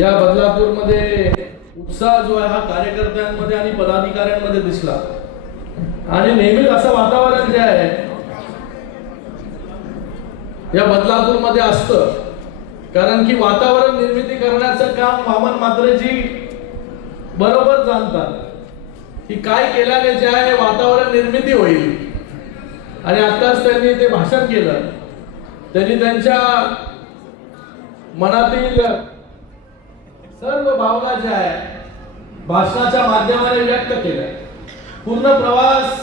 या बदलापूरमध्ये उत्साह जो आहे हा कार्यकर्त्यांमध्ये आणि पदाधिकाऱ्यांमध्ये दिसला. आणि नेहमीच असं वातावरण जे आहे या बदलापूरमध्ये असतं. कारण की वातावरण निर्मिती करण्याचं काम वामन मात्रेजी बरोबर जाणतात. की काय केल्याने जे आहे वातावरण निर्मिती होईल. आणि आताच त्यांनी ते भाषण केलं. त्यांनी त्यांच्या मनातील सर्व भावना ज्या आहे भाषणाच्या माध्यमाने व्यक्त केल्या. पूर्ण प्रवास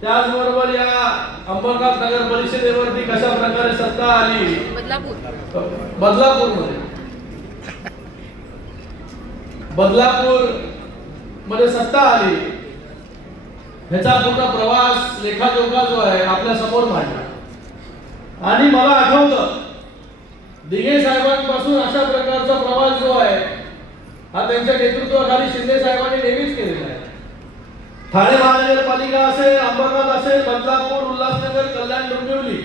त्याचबरोबर या अंबरनाथ नगर परिषदेवरती कशा प्रकारे सत्ता आली? बदलापूर. बदलापूरमध्ये. बदलापूरमध्ये सत्ता आली. ह्याचा पूर्ण प्रवास लेखाजोखा जो आहे आपल्यासमोर मांडला. आणि मला आठवतं दिघे साहेबांपासून अशा प्रकारचा प्रवास जो आहे हा त्यांच्या नेतृत्वाखाली शिंदे साहेबांनी नेहमीच केलेला आहे. ठाणे महानगरपालिका असेल अंबरनाथ असेल बदलापूर उल्हासनगर कल्याण डोंबिवली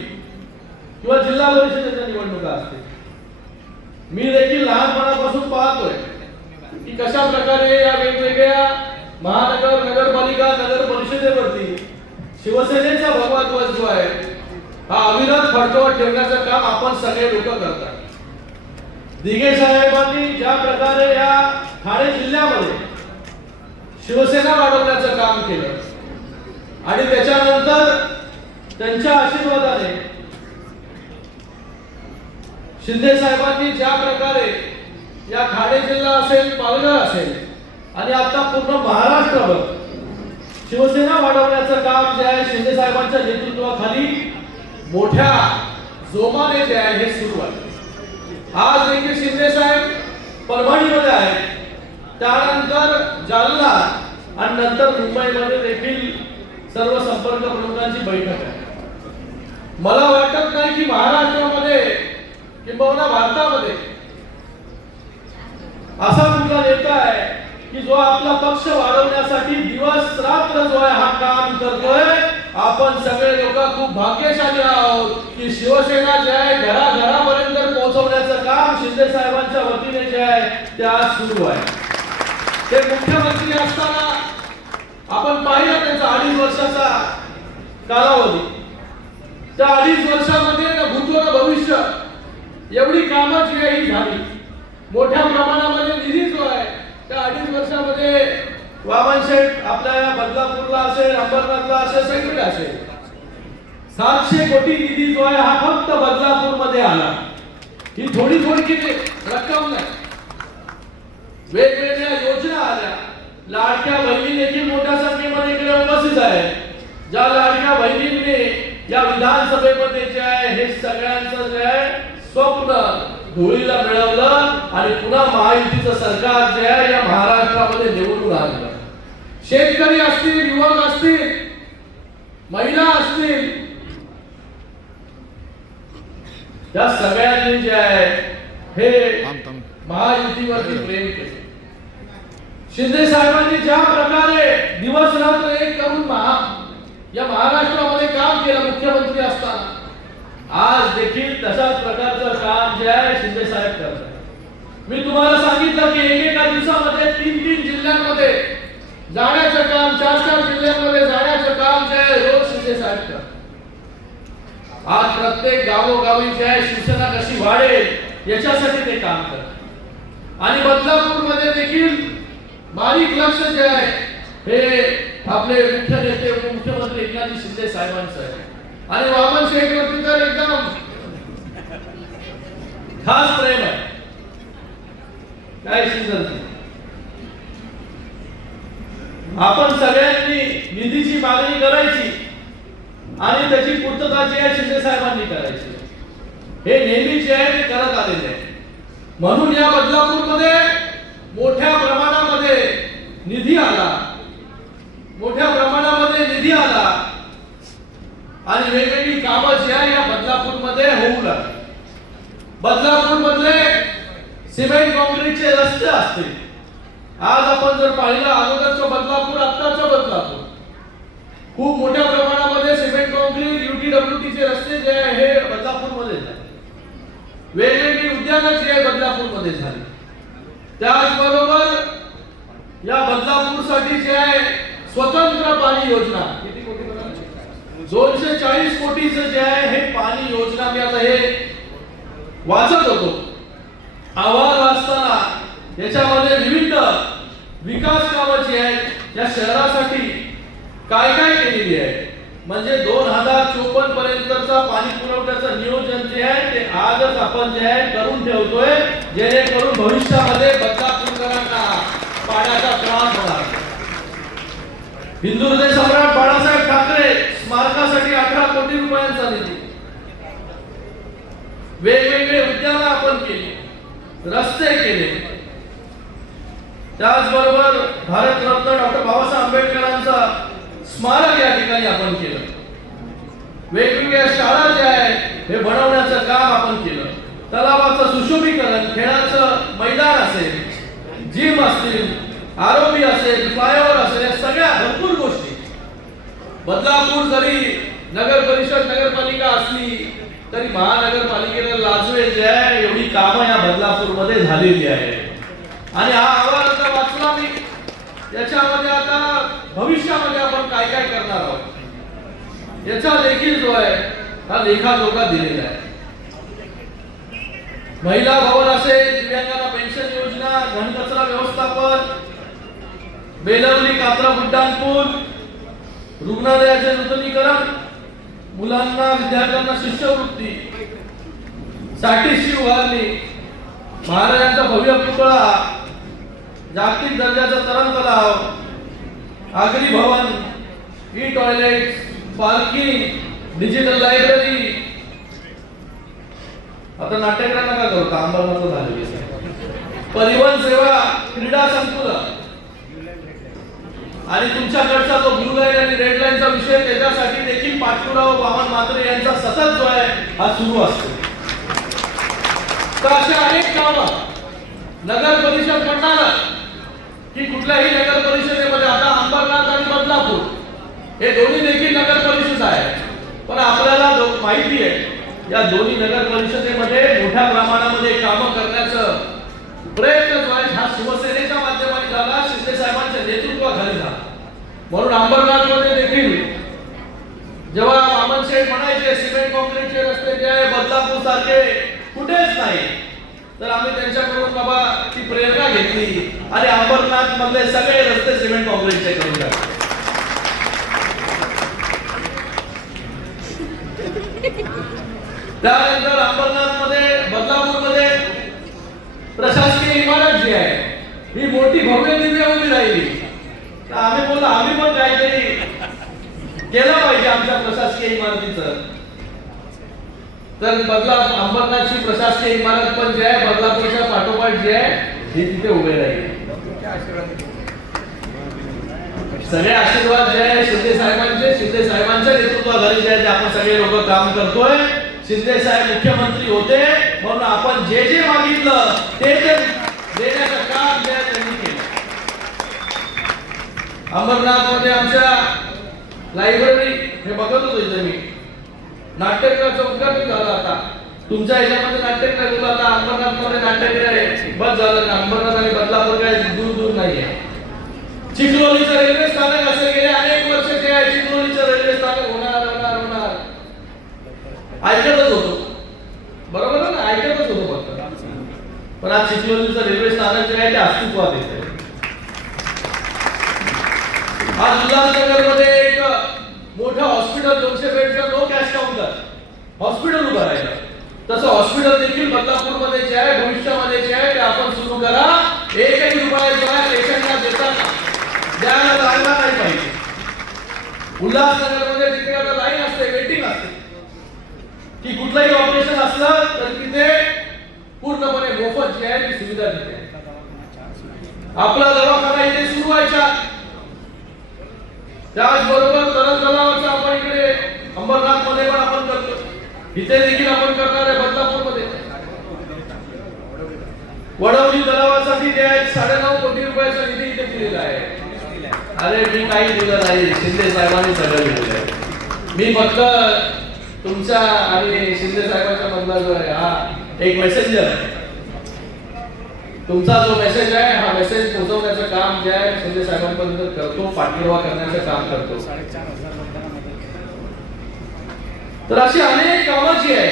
किंवा जिल्हा परिषदेच्या निवडणुका असतील. मी देखील लहानपणापासून पाहतोय की कशा प्रकारे या वेगवेगळ्या महानगर नगरपालिका नगर परिषदेवरती शिवसेनेचा भगवा ध्वज जो आहे हा अविरत फडकवत ठेवण्याचं काम आपण सगळे लोक करतात. दिघे साहेबांनी ज्या प्रकारे या ठाणे जिल्ह्यामध्ये शिवसेना वाढवण्याचं काम केलं आणि त्याच्यानंतर त्यांच्या आशीर्वादाने शिंदे साहेबांनी ज्या प्रकारे या ठाणे जिल्हा असेल पालघर असेल आणि आता पूर्ण महाराष्ट्रभर शिवसेना वाढवण्याचं काम जे आहे शिंदे साहेबांच्या नेतृत्वाखाली मोठ्या जोमाने जे आहे हे सुरू आहे. आज देखील शिंदे साहेब परभणीमध्ये आहेत. त्यानंतर जालना आणि नंतर मुंबईमध्ये देखील सर्व संपर्क प्रमुखांची बैठक आहे. मला वाटत नाही की महाराष्ट्रामध्ये किंबहुना भारतामध्ये असा कुठला नेता आहे की जो आपला पक्ष वाढवण्यासाठी दिवस रात्र जो आहे हा काम करतोय. आपण सगळे लोक खूप भाग्यशाली आहोत की शिवसेना जे आहे घराघरापर्यंत पोहोचवण्याचं काम शिंदे साहेबांच्या वतीने जे आहे ते आज सुरू आहे. ते मुख्यमंत्री असताना आपण पाहिलं त्यांचा अडीच वर्षाचा कालावधी. त्या अडीच वर्षामध्ये ना भविष्य एवढी कामं जी ही झाली. मोठ्या प्रमाणामध्ये निधी जो आहे त्या अडीच वर्षामध्ये वामन शेठ आपल्या बदलापूरला असेल अंबरनाथला असेल सगळीकडे असेल. सातशे कोटी निधी जो आहे हा फक्त बदलापूरमध्ये आला. ही थोडी थोडी किती? रक्कम नाही. वेगवेगळ्या योजना आल्या. लाडक्या बहिणी देखील मोठ्या संख्येमध्ये इकडे उपस्थित आहे ज्या लाडक्या बहिणींनी या विधानसभेमध्ये जे आहे हे सगळ्यांचं जे आहे स्वप्न धुळीला मिळवलं आणि पुन्हा महायुतीचं सरकार जे आहे या महाराष्ट्रामध्ये निवडून आणलं. शेतकरी असतील युवक असतील महिला असतील या सगळ्यांनी जे आहे हे महायुतीवरती प्रेम केले. शिंदे साहेबांनी ज्या प्रकारे दिवस रात्र एक करून महा या महाराष्ट्रामध्ये काम केलं मुख्यमंत्री असताना आज देखील तशाच प्रकारचं काम जे आहे शिंदे साहेब करतात. मी तुम्हाला सांगितलं की एकेका दिवसामध्ये तीन तीन जिल्ह्यांमध्ये जाण्याचं काम चार चार जिल्ह्यांमध्ये जाण्याचं काम जे आहे रोज शिंदे साहेब करतात. आज प्रत्येक गावोगावी जे आहे शिवसेना कशी वाढेल याच्यासाठी ते काम करत आणि बदलापूरमध्ये देखील बारीक लक्ष जे आहे हे आपले मुख्य नेते मुख्यमंत्री एकनाथ शिंदे साहेबांचं आहे. आणि वामन शेठवरती तर एकदम खास प्रेम आहे. काय सीझन आपण सगळ्यांनी निधीची मागणी करायची. आणि त्याची पूर्तता जी आहे शिंदे साहेबांनी करायची. हे नेहमी जे आहे ते करत आलेले आहे. म्हणून या बदलापूरमध्ये मोठ्या प्रमाणामध्ये निधी आला. मोठ्या प्रमाणामध्ये निधी आला. आणि वेगवेगळी कामं जी आहे या बदलापूरमध्ये होऊ लागली. बदलापूर मधले सिमेंट कॉन्क्रीटचे रस्ते असतील. आज आपण जर पाहिलं अगोदरचं बदलापूर आत्ताचं बदलापूर. खूप मोठ्या कॉन्क्रीट रस्ते जे आहे हे बदलापूरमध्ये झाले. वेगवेगळी उद्यानं जी आहे बदलापूरमध्ये झाली. त्याचबरोबर या बदलापूरसाठी जे आहे स्वतंत्र पाणी योजना किती कोटी दोनशे चाळीस कोटीचं जे आहे हे पाणी योजना मी आता हे वाचत होतो. अहवाल वाचताना याच्यामध्ये विविध विकास कामं जी आहेत या शहरासाठी काय काय केलेली आहे म्हणजे दोन हजार चोपन्न पर्यंतचा पाणी पुरवठ्याचं नियोजन जे आहे ते आजच आपण जे आहे करून ठेवतोय. जेणेकरून भविष्यामध्ये बदलापूरकरांना पाण्याचा त्रास होणार हिंदू हृदय सम्राट बाळासाहेब ठाकरे स्मारकासाठी अठरा कोटी रुपयांचा निधी. वेगवेगळे उद्यानं आपण केली रस्ते केले. त्याचबरोबर भारतरत्न डॉक्टर बाबासाहेब आंबेडकरांचा स्मारक या ठिकाणी आपण केलं. वेगवेगळ्या शाळा ज्या आहेत हे बनवण्याचं काम आपण केलं. तलावाचं सुशोभीकरण खेळाचं मैदान असेल जिम असतील आरोपी असेल फ्लायओव्हर असेल या सगळ्या भरपूर गोष्टी. बदलापूर जरी नगर परिषद नगरपालिका असली तरी महानगरपालिकेला लाजवे जे आहे एवढी कामं या बदलापूरमध्ये झालेली आहे आणि हा अहवाल आता वाचला मी. याच्यामध्ये आता भविष्यामध्ये आपण काय काय करणार आहोत? याचा देखील जो आहे हा लेखाजोखा दिलेला आहे. महिला भवन असेल दिव्यांगांना पेन्शन योजना घनकचरा व्यवस्थापन बेलवली कात्रा बुड्डाण पूल रुग्णालयाचे नूतनीकरण मुलांना विद्यार्थ्यांना शिष्यवृत्ती साठीशी उभारणी महाराजांचा भव्य पुतळा जागतिक दर्जाचा तरण तलाव Agri Bhavan e toilet parking digital library आता नाट्यगृह नका करू का अंबरनाथ झालेली परिवहन सेवा क्रीडा संकुल. आणि तुमच्याकडचा जो ब्लू लाईन आणि रेड लाईनचा विषय त्याच्यासाठी देखील पाठपुरावा वामन मात्रे यांचा सतत जो आहे हा सुरू असतो. तर अशा अनेक कामं नगर परिषद करणार की कुठल्याही नगर परिषदेमध्ये आता अंबरनाथ आणि बदलापूर हे दोन्ही देखील नगर परिषद आहे. पण आपल्याला माहिती आहे या दोन्ही नगर परिषदेमध्ये मोठ्या प्रमाणामध्ये कामं करण्याचं प्रयत्न जो आहे हा शिवसेनेच्या माध्यमाने झाला शिंदे साहेबांच्या नेतृत्वाखाली झाला. म्हणून अंबरनाथमध्ये देखील जेव्हा वामन शेठ म्हणायचे सिमेंट कॉन्क्रीटचे रस्ते जे आहे बदलापूर सारखे कुठेच नाही. तर आम्ही त्यांच्याकडून बाबा ती प्रेरणा घेतली. आणि अंबरनाथ मधले सगळे रस्ते सिमेंट कॉन्क्रीटचे करून टाकले. त्यानंतर अंबरनाथमध्ये बदलापूरमध्ये प्रशासकीय इमारत जी आहे ही मोठी भव्य दिव्य उभी राहिली. तर आम्ही बोललो आम्ही पण काहीतरी केलं पाहिजे आमच्या प्रशासकीय इमारतीचं. तर बदला अंबरनाथची प्रशासकीय इमारत पण जी आहे बदलापूरच्या पाठोपाठ जी आहे ही तिथे उभे राहील. सगळे आशीर्वाद जे आहे शिंदे साहेबांचे शिंदे साहेबांच्या नेतृत्वाखाली जे आहे ते आपण सगळे लोक काम करतोय. शिंदे साहेब मुख्यमंत्री होते म्हणून आपण जे जे मागितलं ते ते देण्याचं काम जे आहे त्यांनी केलं. अमरनाथमध्ये आमच्या लायब्ररी हे बघत होतो इथे मी. नाट्यगृहाचं उद्घाटन झालं आता. तुमच्या याच्यामध्ये नाट्य झालं आता अंबरनाथमध्ये नाट्यगृह आहे. बस झालं अंबरनाथ आणि बदलापूर काय दूर दूर आहे. चिखलोलीचं रेल्वे स्थानक असं गेले अनेक वर्ष ते आहे. चिखलोलीचं रेल्वे स्थानक होणार होणार होणार. ऐकतच होतो. बरोबर ना? ऐकतच होतो फक्त. पण आज चिखलोलीचं रेल्वे स्थानक जे आहे ते अस्तित्वात येते आज उल्हासनगरमध्ये एक मोठं हॉस्पिटल दोनशे बेडचं नो कॅश काउंटर हॉस्पिटल उभं राहिलं. तसं हॉस्पिटल देखील बदलापूरमध्ये जे आहे भविष्यामध्ये जे आहे ते आपण सुरू करा. एकही रुपया जो आहे पेशंटला देताना द्यायला जायला नाही पाहिजे. उल्हासनगरमध्ये तिकडे आता लाईन असते वेटिंग असते. की कुठलंही ऑपरेशन असलं तर तिथे पूर्णपणे मोफत जी आहे ती सुविधा देते. आपला दवाखाना इथे सुरू व्हायच्या त्याचबरोबर तरण तलावाचं आपण इकडे अंबरनाथमध्ये पण आपण करतो. इथे देखील आपण करणार आहे बदलापूरमध्ये वडवली तलावासाठी आहे साडेनऊ कोटी रुपयाचा निधी इथे दिलेला आहे. अरे मी काही दिलं नाही. शिंदे साहेबांनी सगळं दिलेलं आहे. मी फक्त तुमच्या आणि शिंदे साहेबांच्या मधला जो आहे. हा एक मेसेंजर आहे तुमचा जो मेसेज आहे हा मेसेज पोहोचवण्याचं काम जे आहे शिंदे साहेबांपर्यंत करतो पाठपुरावा करण्याचं काम करतो. तर अशी अनेक कामं जी आहे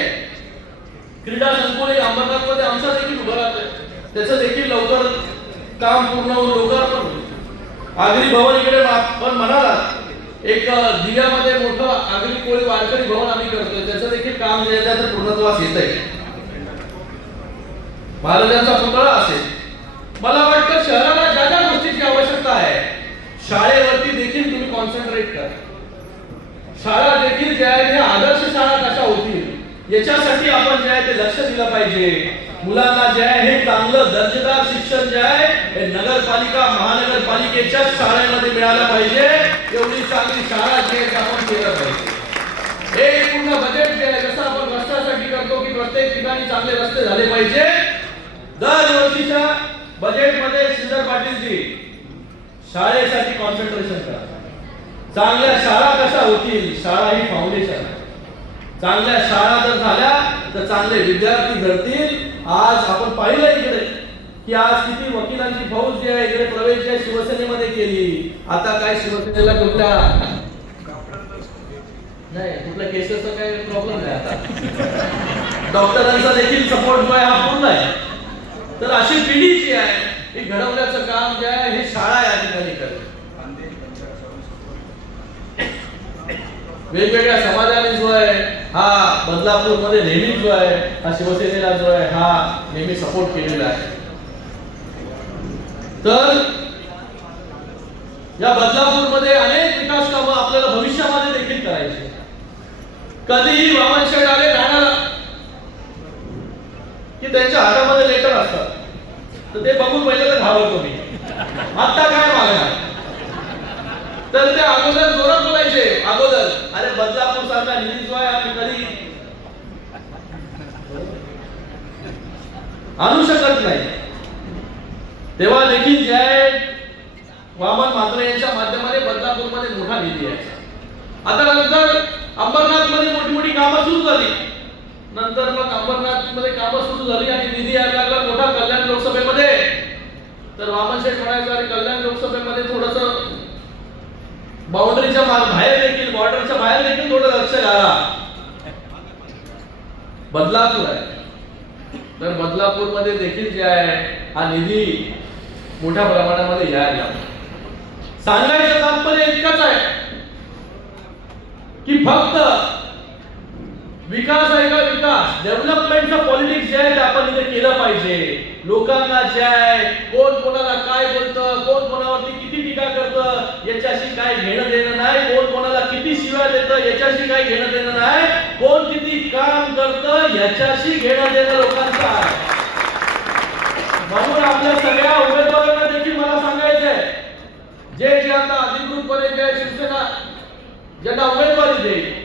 क्रीडा संकुल एक अंबरनाथमध्ये आमचा देखील उभा राहतोय. त्याचं देखील लवकर काम पूर्ण होऊन लवकर पण होईल. आगरी भवन इकडे पण म्हणाला एक जिल्ह्यामध्ये दिव्यामध्ये मोठं आगरी कोळी वारकरी भवन आम्ही करतोय. त्याचं देखील काम जे आहे पूर्णत्वास येत आहे. महाराजांचा पुतळा असेल. मला वाटतं शहराला ज्या ज्या गोष्टीची आवश्यकता आहे शाळेवरती देखील तुम्ही कॉन्सन्ट्रेट करा. शाळा देखील जे आहे आदर्श शाळा कशा होतील याच्यासाठी आपण जे आहे ते लक्ष दिलं पाहिजे. मुलांना जे आहे हे चांगलं दर्जेदार शिक्षण जे आहे हे नगरपालिका महानगरपालिकेच्या शाळेमध्ये मिळालं पाहिजे. एवढी चांगली शाळा जे आपण केलं पाहिजे. हे पूर्ण बजेट जे आहे जसं आपण रस्त्यासाठी करतो की प्रत्येक ठिकाणी चांगले रस्ते झाले पाहिजे. दरवर्षीच्या बजेटमध्ये सिद्धर पाटीलजी शाळेसाठी कॉन्सन्ट्रेशन करा. चांगल्या शाळा कशा होतील? शाळा ही फाउंडेशन आहे. चांगल्या शाळा जर झाल्या तर चांगले विद्यार्थी घडतील. आज आपण पाहिलं इकडे की आज किती वकिलांची फौज जी आहे इकडे प्रवेश जी आहे शिवसेनेमध्ये केली. आता काय शिवसेनेला कुठल्या नाही कुठल्या केसेसचा काही प्रॉब्लेम नाही आता. डॉक्टरांचा देखील सपोर्ट जो आहे हा पूर्ण आहे. तर अशी पिढी जी आहे हे घडवण्याचं काम जे आहे हे शाळा या ठिकाणी करते. वेगवेगळ्या समाजाने जो आहे हा बदलापूरमध्ये नेहमी जो आहे हा शिवसेनेला जो आहे हा नेहमी सपोर्ट केलेला आहे. तर या बदलापूरमध्ये अनेक विकास कामं आपल्याला भविष्यामध्ये देखील करायची कधीही वामनशेड आले राहणार की त्यांच्या हातामध्ये लेटर असतात. तर ते बघून पहिले तर घाबरतो मी. आता काय मागणार? तर ते अगोदर जोरात बोलायचे. अगोदर. अरे बदलापूर सारखा निधी जो आहे आम्ही कधी आणू शकत नाही. तेव्हा देखील जे आहे वामन मात्रे यांच्या माध्यमाने बदलापूरमध्ये मोठा निधी आहे. आता नंतर अंबरनाथमध्ये मोठी मोठी कामं सुरू झाली. नंतर मग अंबरनाथमध्ये कामं सुरू झाली आणि निधी यायला लागला मोठा कल्याण लोकसभेमध्ये. तर वामन शेठ म्हणायचं कल्याण लोकसभेमध्ये थोडस बाउंड्रीच्या बाहेर देखील बॉर्डरच्या बाहेर देखील थोडं लक्ष घाला. बदलापूर आहे. तर बदलापूरमध्ये देखील जे आहे हा निधी मोठ्या प्रमाणामध्ये यायला सांगायचं तात्पर्य इतकंच आहे की फक्त विकास आहे का विकास? डेव्हलपमेंटचं पॉलिटिक्स जे आहे ते आपण इथे केलं पाहिजे. लोकांना जे आहे कोण कोणाला काय बोलतं कोण कोणावरती किती टीका करतं याच्याशी काय घेणं देणं नाही. कोण कोणाला किती शिवाय देतं याच्याशी काय घेणं देणं नाही. कोण किती काम करतं याच्याशी घेणं देणं लोकांचं आहे. म्हणून आपल्या सगळ्या उमेदवारांना देखील मला सांगायचंय जे जे आता अधिकृतपणे जे आहे शिवसेना ज्यांना उमेदवारी देईल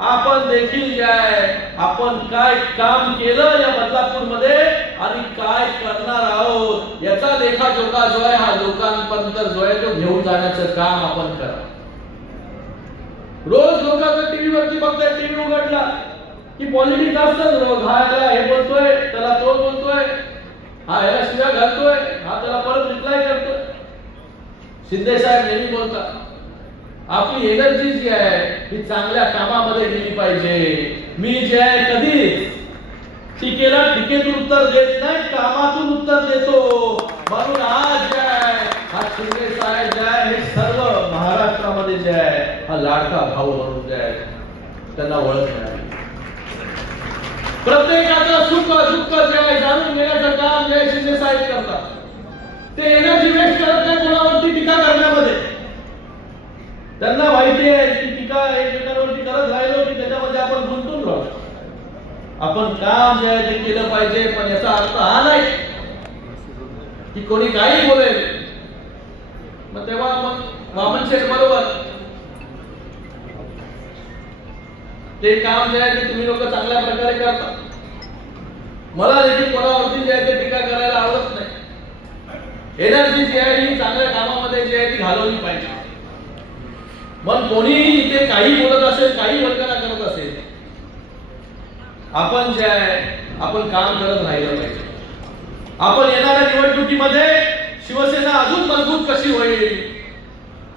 आपण देखील जे आहे आपण काय काम केलं या बदलापूरमध्ये आणि काय करणार आहोत? याचा लेखाजोखा जो आहे हा लोकांपर्यंत जो आहे तो घेऊन जाण्याचं काम आपण करा. रोज लोक टीव्ही वरती बघताय टीव्ही उघडला की पॉलिटिक्स असतं. रोज हा याला हे बोलतोय त्याला तो बोलतोय. हा याला शिव्या घालतोय. हा त्याला परत रिप्लाय करतोय. शिंदे साहेब नेहमी बोलतात. आपली एनर्जी जी आहे ही चांगल्या कामामध्ये गेली पाहिजे. मी जे आहे कधी टीकेला टीकेतून उत्तर देत नाही कामातून उत्तर देतो. म्हणून आज जे आहे हा शिंदे साहेब जे आहे हे सर्व महाराष्ट्रामध्ये जे आहे हा लाडका भाऊ म्हणून जे आहे त्यांना ओळख मिळाली. प्रत्येकाचं सुख दुःख जे आहे जाणून घेण्याचं काम जे आहे शिंदे साहेब करतात. ते एनर्जी वेस्ट करत नाही कोणावरती टीका करण्यामध्ये. त्यांना माहिती आहे की टीका एकमेकांवरती करत राहिलो की त्याच्यामध्ये आपण गुंतून राहू आपण काम जे आहे ते केलं पाहिजे पण याचा अर्थ हा नाही की कोणी काही बोलेल. मग तेव्हा आपण वामन शेठ बरोबर. ते काम जे आहे ते तुम्ही लोक चांगल्या प्रकारे करता. मला देखील कोणावरती जे आहे ते टीका करायला आवडत नाही. एनर्जी जी आहे ही चांगल्या कामामध्ये जी आहे ती घालवली पाहिजे. मग कोणीही इथे काही बोलत असेल काही वर्गना करत असेल आपण जे आहे आपण काम करत राहिलं पाहिजे. आपण येणाऱ्या निवडणुकीमध्ये शिवसेना अजून मजबूत कशी होईल?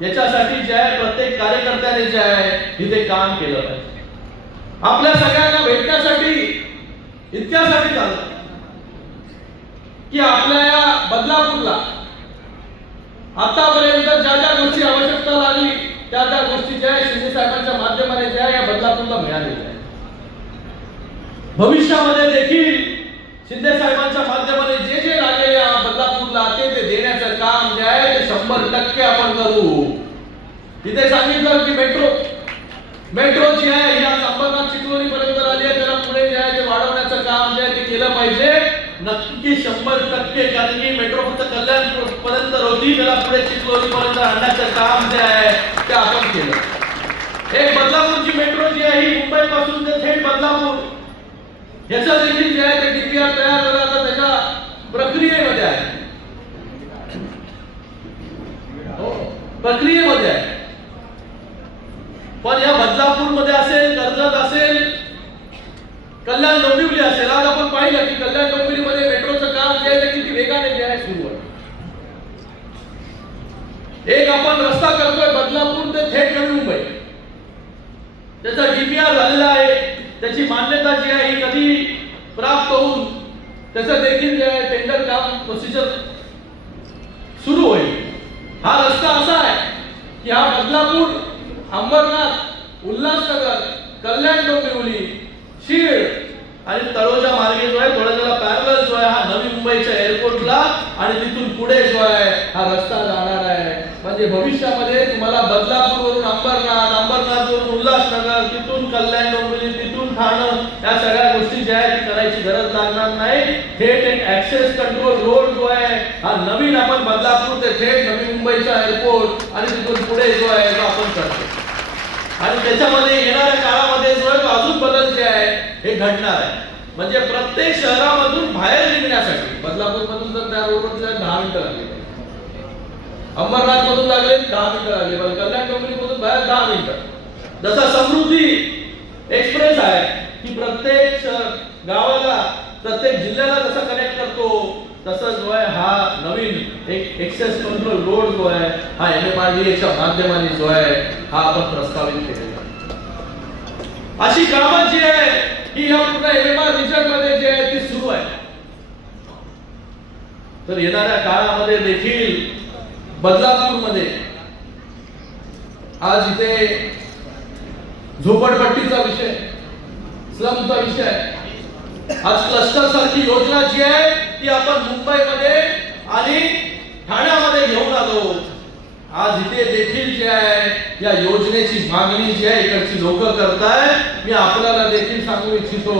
याच्यासाठी जे आहे प्रत्येक कार्यकर्त्याने जे आहे इथे काम केलं पाहिजे. आपल्या सगळ्यांना भेटण्यासाठी इतक्यासाठी झालं की आपल्या या बदलापूरला आतापर्यंत ज्या ज्या गोष्टी आवश्यकता लागली त्या त्या गोष्टी ज्या आहे शिंदे साहेबांच्या माध्यमाने ज्या या बदलापूरला मिळालेल्या आहेत. भविष्यामध्ये देखील शिंदे साहेबांच्या माध्यमाने जे जे लागलेले बदलापूरला ते ते देण्याचं काम जे आहे ते शंभर टक्के आपण करू. तिथे सांगितलं की मेट्रो मेट्रो जी आहे या आज अंबरनाथ चिखलोली पर्यंत आली आहे त्याला पुढे जे आहे ते वाढवण्याचं काम जे आहे ते केलं पाहिजे. नक्की शंभर टक्के कारण की मेट्रो फक्त कल्याण पर्यंत होती त्याला पुढे चिखलोली पर्यंत आणण्याचं काम जे आहे ते आपण केलं. एक बदलापूरची मेट्रो जी आहे ही मुंबई पासून ते थेट बदलापूर. याचा देखील जे आहे ते डीपीआर तयार झाला आता त्याच्या प्रक्रियेमध्ये आहे. हो, प्रक्रियेमध्ये आहे. पण या बदलापूरमध्ये असेल कर्जत असेल कल्याण डोंबिवली असेल. आज आपण पाहिलं की कल्याण डोंबिवलीमध्ये मेट्रोचं काम जे आहे ते किती वेगाने जे आहे सुरू आहे एक आपण रस्ता करतोय बदलापूर ते थेट नवी मुंबई. त्याचा डीपीआर झालेला आहे. त्याची मान्यता जी आहे ही कधी प्राप्त होऊन त्याचं देखील जे आहे टेंडर काम प्रोसिजर सुरू होईल. हा रस्ता असा आहे की हा बदलापूर अंबरनाथ उल्हासनगर कल्याण डोंबिवली शीळ. आणि तळोजा मार्गे जो आहे तळोजाला पॅरल जो आहे हा नवी मुंबईच्या एअरपोर्टला आणि तिथून पुढे जो आहे हा रस्ता जाणार आहे. म्हणजे भविष्यामध्ये तुम्हाला बदलापूर वरून अंबरनाथ अंबरनाथ वरून उल्हासनगर तिथून कल्याण डोंबिवली तिथून ठाणं या सगळ्या गोष्टी ज्या आहेत करायची गरज लागणार नाही. थेट एक ऍक्सेस कंट्रोल रोड जो आहे हा नवीन आपण बदलापूर ते थेट नवी मुंबईचा एअरपोर्ट आणि तिथून पुढे जो आहे तो आपण करतो. आणि त्याच्यामध्ये येणाऱ्या काळामध्ये अजून बदल जे आहे हे घडणार आहे. म्हणजे प्रत्येक शहरामधून बाहेर निघण्यासाठी बदलापूर मधून जर त्या रोडवर जर दहा मिनिटं लागली. अंबरनाथ मधून लागले दहा मिनिटं लागले पण कल्याण कंपनी मधून बाहेर दहा मिनिटं. जसा समृद्धी एक्सप्रेस आहे की प्रत्येक शहर गावाला प्रत्येक जिल्ह्याला जसा कनेक्ट करतो तसंच जो आहे हा नवीन एक एक्सेस कंट्रोल रोड जो आहे हा एम एम आर डी एच्या माध्यमाने जो आहे हा आपण प्रस्तावित केलेला अशी कामं जी आहे ही या पूर्ण एम एम आर रिजनमध्ये जी आहे ती सुरू आहे. तर येणाऱ्या काळामध्ये देखील बदलापूरमध्ये आज इथे झोपडपट्टीचा विषय स्लमचा विषय आज क्लस्टर सारखी योजना जी आहे ती आपण मुंबईमध्ये आणि ठाण्यामध्ये घेऊन आलो. आज इथे देखील जे आहे या योजनेची मागणी जी आहे इकडची लोक करताय. मी आपल्याला देखील सांगू इच्छितो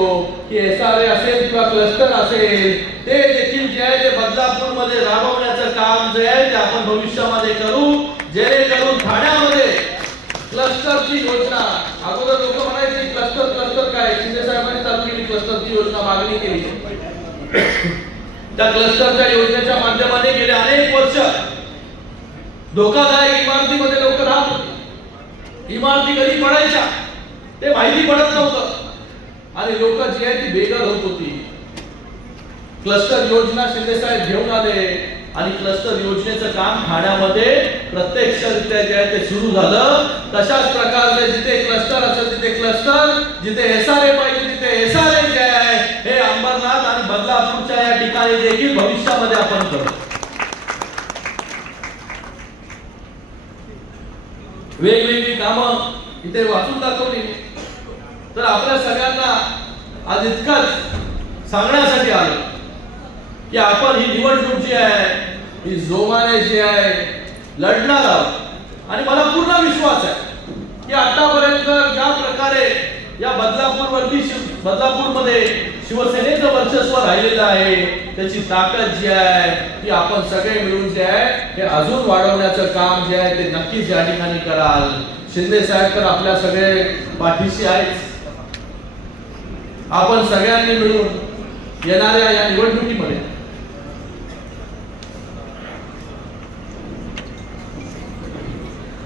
की एस आर ए असेल किंवा क्लस्टर असेल ते देखील जे आहे ते बदलापूरमध्ये राबवण्याचं काम जे आहे ते आपण भविष्यामध्ये करू. जेणेकरून ठाण्यामध्ये क्लस्टरची योजना अगोदर लोक म्हणायचे क्लस्टर क्लस्टर काय? शिंदे साहेबांनी चालू केली क्लस्टरची योजना मागणी केली. त्या क्लस्टरच्या योजनेच्या माध्यमाने गेले अनेक वर्ष धोकादायक इमारतीमध्ये लोक राहत होते. इमारती कधी पडायच्या ते माहिती पडत नव्हतं. आणि लोक जी आहे ती बेघर होत होती. क्लस्टर योजना शिंदेसाहेब घेऊन आले आणि क्लस्टर योजनेचं काम ठाण्यामध्ये प्रत्यक्षरित्या जे आहे ते सुरू झालं. तशाच प्रकारचे जिथे क्लस्टर असेल तिथे क्लस्टर जिथे एस आर ए पाहिजे तिथे एस आर ए जे आहे हे अंबरनाथ सोलापूरच्या या ठिकाणी देखील भविष्यामध्ये आपण करू. वेगवेगळी कामं इथे वाचून दाखवली. तर आपल्या सगळ्यांना आज इतकंच सांगण्यासाठी आलो की आपण ही निवडणूक जी आहे ही जोमाने जी आहे लढणार आहोत. आणि मला पूर्ण विश्वास आहे की आतापर्यंत ज्या प्रकारे या बदलापूरवरती बदलापूरमध्ये शिवसेनेचं वर्चस्व राहिलेलं आहे. त्याची ताकद जी आहे ती आपण सगळे मिळून जे आहे हे अजून वाढवण्याचं काम जे आहे ते नक्कीच या ठिकाणी कराल. शिंदे साहेब तर आपल्या सगळे पाठीशी आहेत. आपण सगळ्यांनी मिळून येणाऱ्या या निवडणुकीमध्ये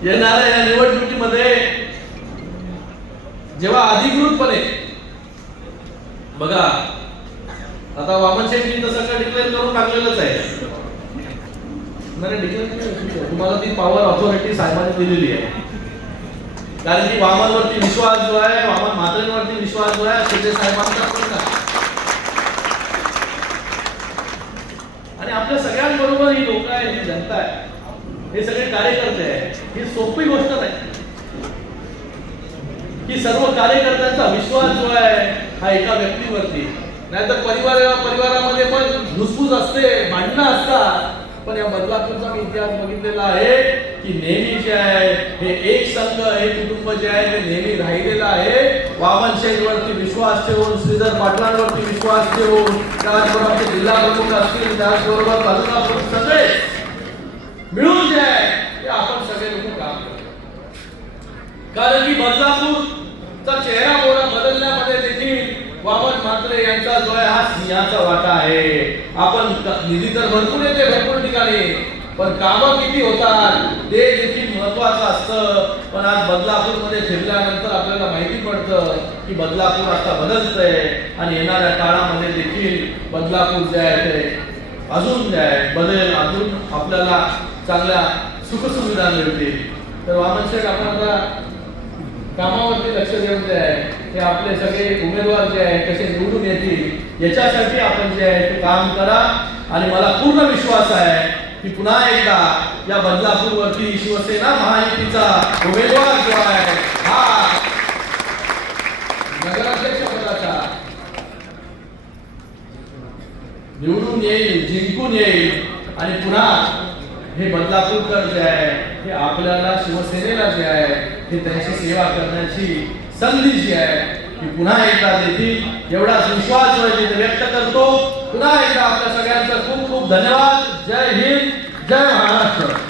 येणाऱ्या या निवडणुकीमध्ये जेव्हा अधिकृतपणे बघा आता वामन शेट्टी तर सगळं डिक्लेअर करून टाकलेलंच आहे. नाही डिक्लेअर तुम्हाला ती पॉवर ऑथॉरिटी साहेबांनी दिलेली आहे. कारण की वामनवरती विश्वास जो आहे वामन म्हात्रेंवरती विश्वास जो आहे शिंदे साहेबांचा पण आणि आपल्या सगळ्यांबरोबर ही लोक आहे ही जनता आहे. हे सगळे कार्यकर्ते आहे ही सोपी गोष्ट नाही. की सर्व कार्यकर्त्यांचा विश्वास जो आहे हा एका व्यक्तीवरती. नाहीतर परिवार परिवारामध्ये पण घुसफूस असते भांडणं असतात. पण या बदलापूरचा मी इतिहास बघितलेला आहे की नेहमी जे आहे हे एक संघ हे कुटुंब जे आहे ते नेहमी राहिलेलं आहे. वामनशेखवरती विश्वास ठेवून श्रीधर पाटलांवरती विश्वास ठेवून त्याचबरोबर आमचे जिल्हा प्रमुख असतील त्याचबरोबर बाजूला सगळे मिळून जे आहे ते आपण सगळे लोक काम करतो कारण की बदलापूरचा चेहरा मोहरा बदलण्यामध्ये देखील वामन मात्रे यांचा जो आहे हा सिंहाचा वाटा आहे. आपण निधी तर भरपूर येते भरपूर ठिकाणी पण कामं किती होतात ते देखील महत्वाचं असतं. पण आज बदलापूरमध्ये फिरल्यानंतर आपल्याला माहिती पडतं की बदलापूर आता बदलतंय आणि येणाऱ्या काळामध्ये देखील बदलापूर जे आहे ते अजून जे आहे बदल अजून आपल्याला चांगल्या सुखसुविधा मिळतील. तर वामन शेठ आपण आता कामावरती लक्ष देऊन जे आहे ते आपले सगळे उमेदवार जे आहे कसे निवडून येतील याच्यासाठी आपण जे आहे ते काम करा. आणि मला पूर्ण विश्वास आहे की पुन्हा एकदा या बदलापूरवरती शिवसेना महायुतीचा उमेदवार जो आहे हा नगराध्यक्ष पदाचा निवडून येईल जिंकून येईल. आणि पुन्हा हे बदलापूरकर जे आहे हे आपल्याला शिवसेनेला जे आहे हे त्यांची सेवा करण्याची संधी जी आहे ती पुन्हा एकदा देतील एवढाच विश्वास व्यक्त करतो पुन्हा एकदा आपल्या सगळ्यांचा खूप खूप धन्यवाद. जय हिंद जय महाराष्ट्र.